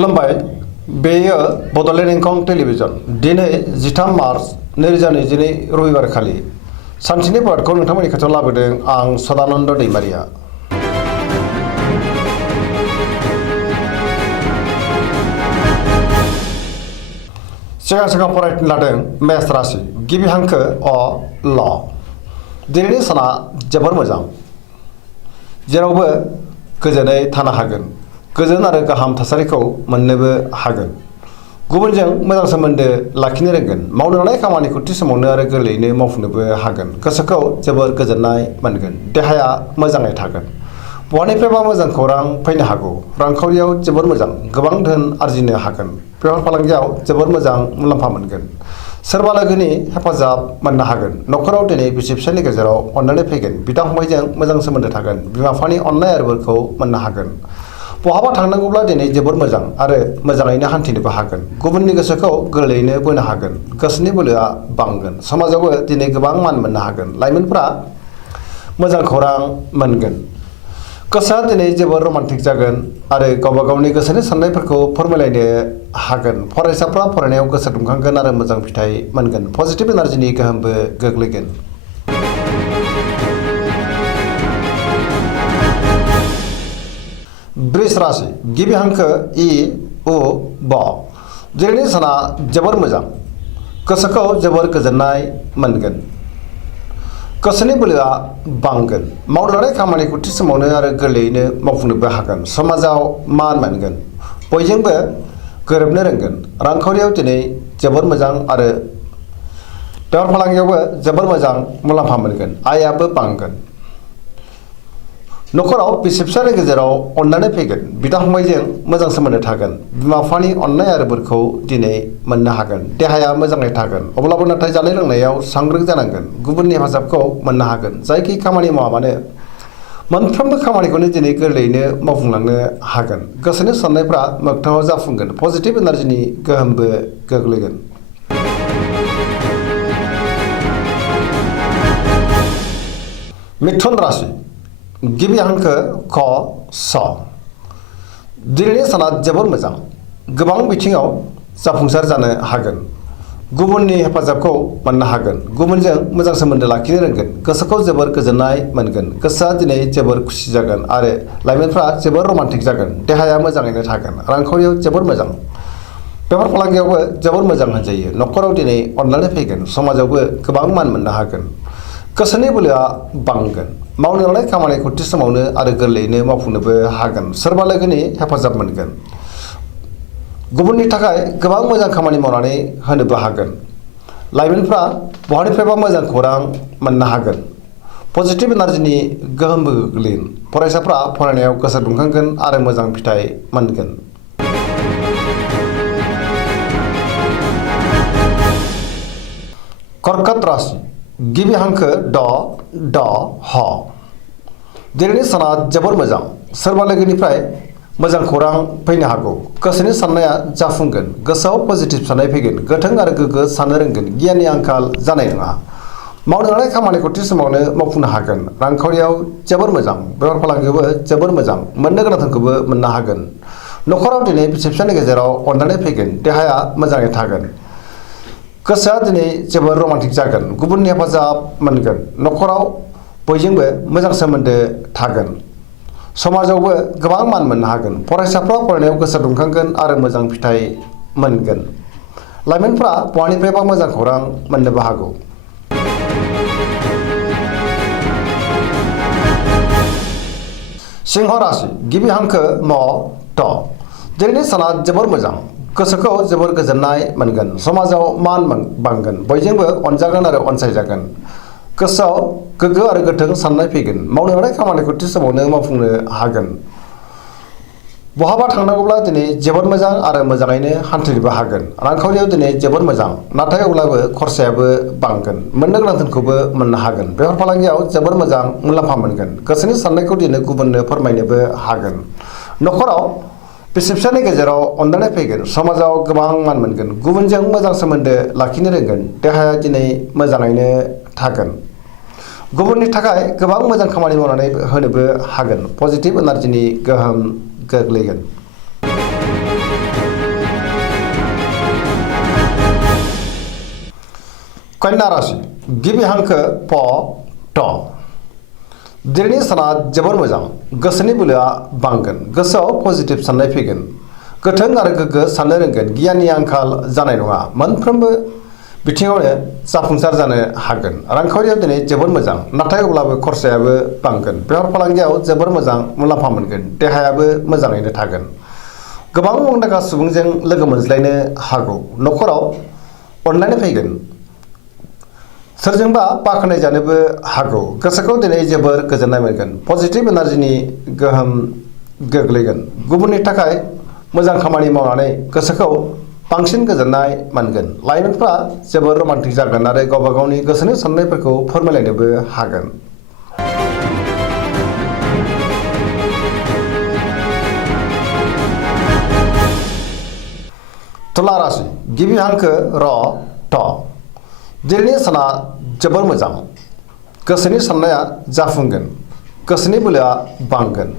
खुलुमबाय बेयो बड'लेण्ड इंखं टेलिभिजन दिनै 13 मार्च 2022 रबिबार खालि सानसेनि बरादखौ नोंथांमोननि खाथियाव लाबोदों आं सदानन्द दैमारिया। सिगां फरायनो लादों मेष राशि गिबि हांखो अ ल। दिनैनि साना जोबोर मोजां, जेरावबो गोजोनै थानो हागोन, गोजोन आरो गाहाम थासारिखौ मोननोबो हागोन। गुबुनजों मोजां सोमोन्दो लाखिनो रोंगोन, मावनो लानाय खामानिखौ थि समावनो आरो गोरलैयैनो मावफुंनोबो हागोन। गोसोखौ जोबोर गोजोननाय मोनगोन, देहाया मोजाङै थागोन। बहानिफ्रायबा मोजां खौरां फैनो हागौ, रांखावरियाव जोबोर मोजां, गोबां धोन आरजिनो हागोन। बेफार फालांगियाव जोबोर मोजां मुलाम्फा मोनगोन। सोरबा लोगोनि हेफाजाब मोननो हागोन। न'खराव दिनै बिसि फिसायनि गेजेराव अनलायनाय फैगोन, बिदा फंबायजों मोजां सोमोन्दो थागोन, बिमा बिफानि अननाय आरो बोरखौ मोननो हागोन। बहाबा थांनांगौब्ला दिनै जोबोर मोजां आरो मोजाङैनो हान्थिनोबो हागोन। गुबुननि गोसोखौ गोरलैयैनो बोनो हागोन, गोसोनि बोलोआ बांगोन। समाजावबो दिनै गोबां मान मोननो हागोन। लाइमोनफोरा मोजां खौरां मोनगोन। गोसोआ दिनै जोबोर रमान्टिक जागोन आरो गावबा गावनि गोसोनि साननायफोरखौ फोरमायलायनो हागोन। फरायसाफ्रा फरायनायाव गोसो दुंखांगोन आरो मोजां फिथाइ मोनगोन। पजिटिभ एनार्जिनि गोहोमबो गोग्लैगोन। वृष राशि गिबि हांखो इ उ ब। दिनैनि साना जोबोर मोजां, गोसोखौ जोबोर गोजोननाय मोनगोन, गोसोनि बोलोआ बांगोन। मावनो लानाय खामानिखौ थि समावनो आरो गोरलैयैनो मावफुंनोबो हागोन। समाजाव मान मोनगोन, बयजोंबो गोरोबनो रोंगोन। रांखावरियाव दिनै जोबोर मोजां आरो बेफार फालांगियावबो जोबोर मोजां मुलाम्फा मोनगोन, आयाबो बांगोन। न'खराव बिसि फिसायनि गेजेराव अननानै फैगोन, बिदा फंबायजों मोजां सोमोन्दो थागोन, बिमा बिफानि अननाय आरो बोरखौ दिनै मोननो हागोन। देहाया मोजाङै थागोन, अब्लाबो नाथाय जानाय लोंनायाव सांग्रां जानांगोन। गुबुननि हेफाजाबखौ मोननो हागोन। जायखि खामानि मावा मानो मोनफ्रोमबो खामानिखौनो दिनै गोरलैयैनो मावफुंलांनो हागोन। गोसोनि साननायफ्रा मोगथाङाव जाफुंगोन। पजिटिभ एनार्जिनि गोहोमबो गोग्लैगोन। मिथुन राशि गिबि हांखो ख स। दिनैनि साना जोबोर मोजां, गोबां बिथिङाव जाफुंसार जानो हागोन। गुबुननि हेफाजाबखौ मोननो हागोन। गुबुनजों मोजां सोमोन्दो लाखिनो रोंगोन, गोसोखौ जोबोर गोजोननाय मोनगोन। गोसोआ दिनै जोबोर खुसि जागोन आरो लाइमोनफ्रा जोबोर रमान्टिक जागोन। देहाया मोजाङैनो थागोन, रांखावरियाव जोबोर मोजां, बेफार फालांगियावबो जोबोर मोजां होनजायो। न'खराव दिनै अननानै फैगोन, समाजावबो गोबां मान मोननो हागोन। गोसोनि बोलोआ बांगोन। मावनो लानाय खामानिखौ थि समावनो आरो गोरलैयैनो मावफुंनोबो हागोन। सोरबा लोगोनि हेफाजाब मोनगोन। गुबुननि थाखाय गोबां मोजां खामानि मावनानै होनोबो हागोन। लाइमोनफ्रा बहानिफ्रायबा मोजां खौरां मोननो हागोन। पजिटिभ एनार्जिनि गोहोमबो गोग्लैगोन। फरायसाफ्रा फरायनायाव गोसो दुंखांगोन आरो मोजां फिथाइ मोनगोन। कर्कट राशि गिबि हांखो ड ड ह। दिनैनि साना जोबोर मोजां, सोरबा लोगोनिफ्राय मोजां खौरां फैनो हागौ। गोसोनि साननाया जाफुंगोन, गोसोआव पजिटिभ साननाय फैगोन, गोथों आरो गोग्गो साननो रोंगोन। गियाननि आंखाल जानाय नङा। मावनो लानाय खामानिखौ थि समावनो मावफुंनो हागोन। रांखावरियाव जोबोर मोजां, बेफार फालांगियावबो जोबोर मोजां, मोननो गोनां धोनखौबो मोननो हागोन। न'खराव दिनै बिसि फिसायनि गेजेराव अनलायनाय फैगोन, देहाया मोजाङै थागोन। गोसोआ दिनै जोबोर रमान्टिक जागोन, गुबुननि हेफाजाब मोनगोन। न'खराव बयजोंबो मोजां सोमोन्दो थागोन। समाजावबो गोबां मान मोननो हागोन। फरायसाफ्रा फरायनायाव गोसो दुंखांगोन आरो मोजां फिथाइ मोनगोन। लाइमोनफ्रा बहानिफ्रायबा मोजां खौरां मोननोबो हागौ। सिंह राशि गिबि हांखो म थ। दिनैनि साना जोबोर मोजां, गोसोखौ जोबोर गोजोननाय मोनगोन। समाजाव मान बांगोन, बयजोंबो अनजागोन आरो अनसायजागोन। गोसोआव गोग्गो आरो गोथों साननाय फैगोन। मावनो लानाय खामानिखौ थि समावनो मावफुंनो हागोन। बहाबा थांनांगौब्ला दिनै जोबोर मोजां आरो मोजाङैनो हान्थिनोबो हागोन। रांखावरियाव दिनै जोबोर मोजां, नाथाय अब्लाबो खरसायाबो बांगोन। मोननो गोनां धोनखौबो मोननो हागोन। बेफार फालांगियाव जोबोर मोजां मुलाम्फा मोनगोन। गोसोनि साननायखौ दिनै गुबुननो फोरमायनोबो हागोन। न'खराव बिसि फिसायनि गेजेराव अनलायनाय फैगोन। समाजाव गोबां मान मोनगोन। गुबुनजों मोजां सोमोन्दो लाखिनो रोंगोन। देहाया दिनै मोजाङैनो थागोन। गुबुननि थाखाय गोबां मोजां खामानि मावनानै होनोबो हागोन। पजिटिभ एनार्जिनि गोहोम गोग्लैगोन। कन्या राशि गिबि हांखो प ट दिनैनि साना जोबोर मोजां गोसोनि बोलोआ बांगोन गोसोआव पजिटिभ साननाय फैगोन गोथों आरो गोग्गो साननो रोंगोन गियाननि आंखाल जानाय नङा मोनफ्रोमबो बिथिङावनो जाफुंसार जानो हागोन रांखावरियाव दिनै जोबोर मोजां नाथाय अब्लाबो खरसायाबो बांगोन बेफार फालांगियाव जोबोर मोजां मुलाम्फा मोनगोन देहायाबो मोजाङैनो थागोन गोबां मुंदांखा सुबुंजों लोगो मोनज्लायनो हागौ न'खराव अनलायनाय फैगोन सोरजोंबा बाख्नाय जानोबो हागौ गोसोखौ दिनै जोबोर गोजोननाय मोनगोन पजिटिभ एनार्जिनि गोहोम गोग्लैगोन गुबुननि थाखाय मोजां खामानि मावनानै गोसोखौ बांसिन गोजोननाय मोनगोन लाइमोनफ्रा जोबोर रमान्टिक जागोन आरो गावबा गावनि गोसोनि साननायफोरखौ फोरमायलायनोबो हागोन तुला राशि गिबि हांखो र ट दिनैनि साना जोबोर मोजां गोसोनि साननाया जाफुंगोन गोसोनि बोलोआ बांगोन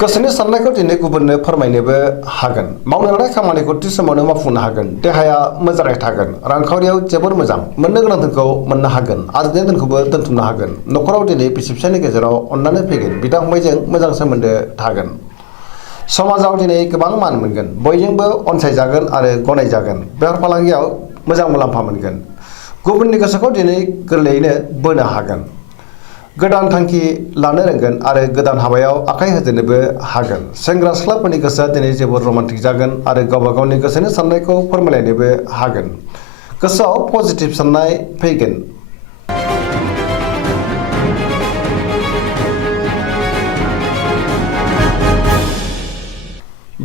गोसोनि साननायखौ दिनै गुबुननो फोरमायनोबो हागोन मावनो लानाय खामानिखौ थि समावनो मावफुंनो हागोन देहाया मोजाङै थागोन रांखावरियाव जोबोर मोजां मोननो गोनां धोनखौ मोननो हागोन आरजिनाय धोनखौबो दोनथुमनो हागोन न'खराव दिनै बिसि फिसायनि गेजेराव अननानै फैगोन बिदा फंबायजों मोजां सोमोन्दो थागोन समाजाव दिनै गोबां मान मोनगोन बयजोंबो अनसायजागोन आरो गनायजागोन बेफार फालांगियाव मोजां मुलाम्फा मोनगोन गुबुननि गोसोखौ दिनै गोरलैयैनो बोनो हागोन गोदान थांखि लानो रोंगोन आरो गोदान हाबायाव आखाइ होजेननोबो हागोन सेंग्रा सिख्लाफोरनि गोसोआ दिनै जोबोर रमान्टिक जागोन आरो गावबा गावनि गोसोनि साननायखौ फोरमायलायनोबो हागोन गोसोआव पजिटिभ साननाय फैगोन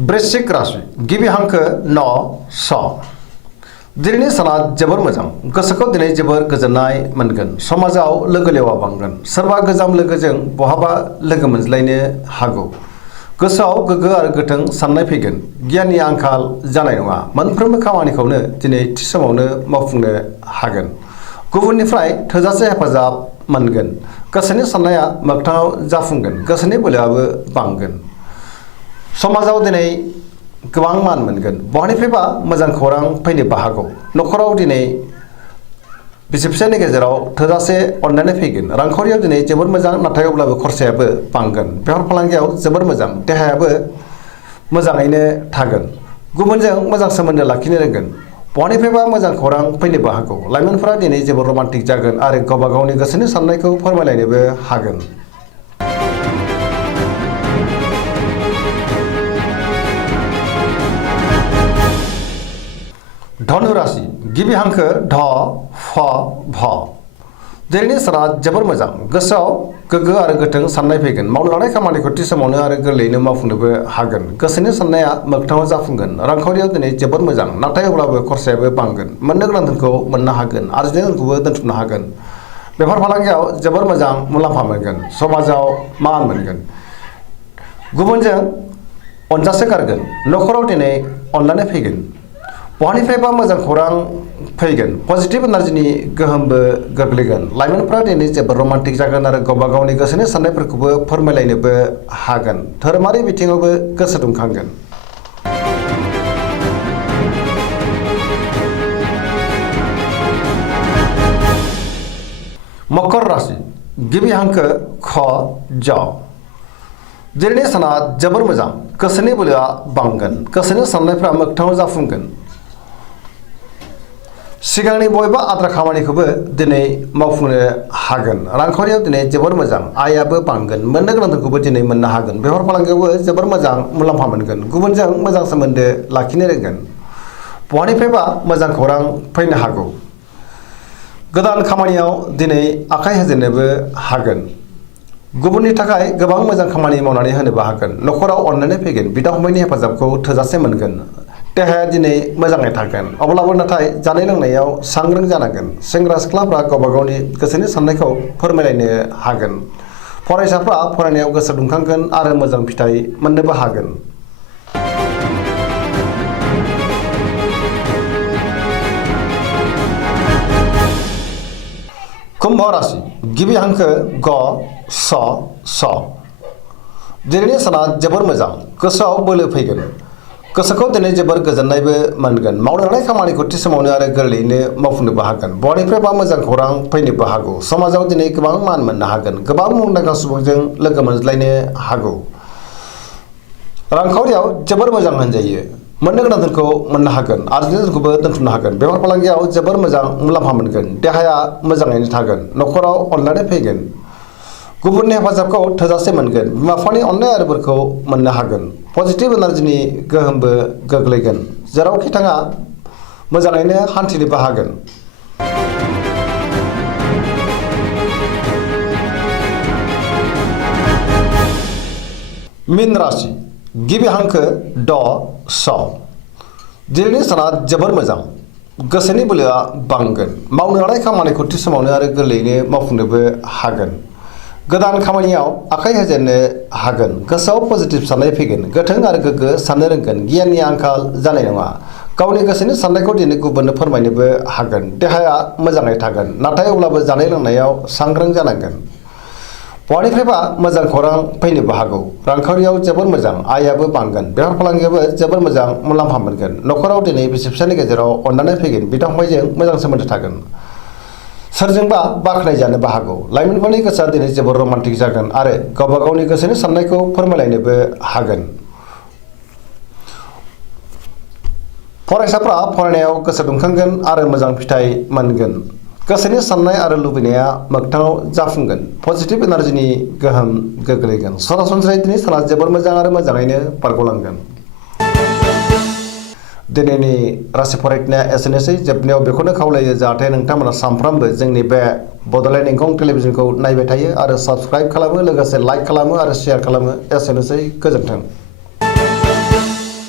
वृश्चिक राशि गिबि हांखो न स दिनैनि साना जोबोर मोजां गोसोखौ दिनै जोबोर गोजोननाय मोनगोन समाजाव लोगो लेवा बांगोन सोरबा गोजाम लोगोजों बहाबा लोगो मोनज्लायनो हागौ गोसोआव गोग्गो आरो गोथों साननाय फैगोन गियाननि आंखाल जानाय नङा मोनफ्रोमबो खामानिखौनो दिनै थि समावनो मावफुंनो हागोन गुबुननिफ्राय थोजासे हेफाजाब मोनगोन गोसोनि साननाया मोगथाङाव जाफुंगोन गोसोनि बोलोआबो बांगोन समाजाव दिनै गोबां मान मोनगोन बहानिफ्रायबा मोजां खौरां फैनोबो हागौ न'खराव दिनै बिसि फिसायनि गेजेराव थोजासे अनलायनाय फैगोन रांखावरियाव दिनै जोबोर मोजां नाथाय अब्लाबो खरसायाबो बांगोन बेफार फालांगियाव जोबोर मोजां देहायाबो मोजाङैनो थागोन गुबुनजों मोजां सोमोन्दो लाखिनो रोंगोन बहानिफ्रायबा मोजां खौरां फैनोबो हागौ लाइमोनफोरा दिनै जोबोर रमान्टिक जागोन आरो गावबा गावनि गोसोनि साननायखौ फोरमायलायनोबो हागोन धनु राशि गिबि हांखो ढ फ भ दिनैनि साना जोबोर मोजां गोसोआव गोग्गो आरो गोथों साननाय फैगोन मावनो लानाय खामानिखौ थि समावनो आरो गोरलैयैनो मावफुंनोबो हागोन गोसोनि साननाया मोगथाङाव जाफुंगोन रांखावरियाव दिनै जोबोर मोजां नाथाय अब्लाबो खरसायाबो बांगोन मोननो गोनां धोनखौ मोननो हागोन आरजिनाय धोनखौबो दोनथुमनो हागोन बेफार फालांगियाव जोबोर मोजां मुलाम्फा मोनगोन समाजाव मान मोनगोन गुबुनजों अनजासे गारगोन न'खराव दिनै अनलायनाय फैगोन बहानिफ्रायबा मोजां खौरां फैगोन पजिटिभ एनार्जिनि गोहोमबो गोग्लैगोन लाइमोनफ्रा दिनै जोबोर रमान्टिक जागोन आरो गावबा गावनि गोसोनि साननायफोरखौबो फोरमायलायनोबो हागोन धोरोमारि बिथिङावबो गोसो दुंखांगोन मकर राशि गिबि हांखो ख ज दिनैनि साना जोबोर मोजां गोसोनि बोलोआ बांगोन गोसोनि साननायफ्रा मोगथाङाव जाफुंगोन सिगांनि बबेबा आद्रा खामानिखौबो दिनै मावफुंनो हागोन रांखावरियाव दिनै जोबोर मोजां आयाबो बांगोन मोननो गोनां धोनखौबो दिनै मोननो हागोन बेफार फालांगियावबो जोबोर मोजां मुलाम्फा मोनगोन गुबुनजों मोजां सोमोन्दो लाखिनो रोंगोन बहानिफ्रायबा मोजां खौरां फैनो हागौ गोदान खामानियाव दिनै आखाइ होजेननोबो हागोन गुबुननि थाखाय गोबां मोजां खामानि मावनानै होनोबो हागोन न'खराव अनलायनाय फैगोन बिदा फंबायनि हेफाजाबखौ थोजासे मोनगोन देहाया दिनै मोजाङै थागोन अब्लाबो नाथाय जानाय लोंनायाव सांग्रां जानांगोन सेंग्रा सिख्लाफ्रा गावबा गावनि गोसोनि साननायखौ फोरमायलायनो हागोन फरायसाफ्रा फरायनायाव गोसो दुंखांगोन आरो मोजां फिथाइ मोननोबो हागोन कुम्भ राशि गिबि हांखो ग स स दिनैनि साना जोबोर मोजां गोसोआव बोलो फैगोन गोसोखौ दिनै जोबोर गोजोननायबो मोनगोन। मावनो हानाय खामानिखौ थि समावनो आरो गोरलैयैनो मावफुंनोबो हागोन। बहानिफ्रायबा मोजां खौरां फैनोबो हागौ। समाजाव दिनै गोबां मान मोननो हागोन। गोबां मुंदांखा सुबुंजों लोगो मोनज्लायनो हागौ। रांखावरियाव जोबोर मोजां होनजायो। मोननो गोनां धोनखौ मोननो हागोन। आरजिनाय धोनखौबो दोनथुमनो हागोन। बेफार फालांगियाव जोबोर मोजां मुलाम्फा मोनगोन। देहाया मोजाङैनो थागोन। न'खराव अनलायनाय फैगोन। गुबुननि हेफाजाबखौ थोजासे मोनगोन। बिमा बिफानि अननाय आरो बोरखौ मोननो हागोन। पजिटिभ एनार्जिनि गोहोमबो गोग्लैगोन। जेरावखि थाङा मोजाङैनो हान्थिनोबो हागोन। मीन राशि गिबि हांखो ड स। दिनैनि साना जोबोर मोजां। गोसोनि बोलोआ बांगोन। मावनो हानाय खामानिखौ थि समावनो आरो गोरलैयैनो मावफुंनोबो हागोन। गोदान खामानियाव आखाइ होजेननो हागोन। गोसोआव पजिटिभ साननाय फैगोन। गोथों आरो गोग्गो साननो रोंगोन। गियाननि आंखाल जानाय नङा। गावनि गोसोनि साननायखौ दिनै गुबुननो फोरमायनोबो हागोन। देहाया मोजाङै थागोन। नाथाय अब्लाबो जानाय लोंनायाव सांग्रां जानांगोन। बहानिफ्रायबा मोजां खौरां फैनोबो हागौ। रांखावरियाव जोबोर मोजां। आयाबो बांगोन। बेफार फालांगियावबो जोबोर मोजां मुलाम्फा मोनगोन। न'खराव दिनै बिसि फिसायनि गेजेराव अनलायनाय फैगोन। बिदा फंबायजों मोजां सोमोन्दो थागोन। सोरजोंबा बाख्नायजानोबो हागौ। लाइमोनफोरनि गोसोआ दिनै जोबोर रमान्टिक जागोन आरो गावबा गावनि गोसोनि साननायखौ फोरमायलायनोबो हागोन। फरायसाफ्रा फरायनायाव गोसो दुंखांगोन आरो मोजां फिथाइ मोनगोन। गोसोनि साननाय आरो लुबैनाया मोगथाङाव जाफुंगोन। पजिटिभ एनार्जिनि गोहोम गोग्लैगोन। सरासनस्रायै दिनै साना जोबोर मोजां आरो मोजाङैनो बारग'लांगोन। दिनैनि राशि फरायनाया एसेनोसै। जोबनायाव बेखौनो खावलायो जाहाथे नोंथांमोना सानफ्रामबो जोंनि बे बड'लेण्ड इंखं टेलिभिजनखौ नायबाय थायो आरो साबस्क्राइब खालामो, लोगोसे लाइक खालामो आरो शेयार खालामो। एसेनोसै, गोजोन्थों।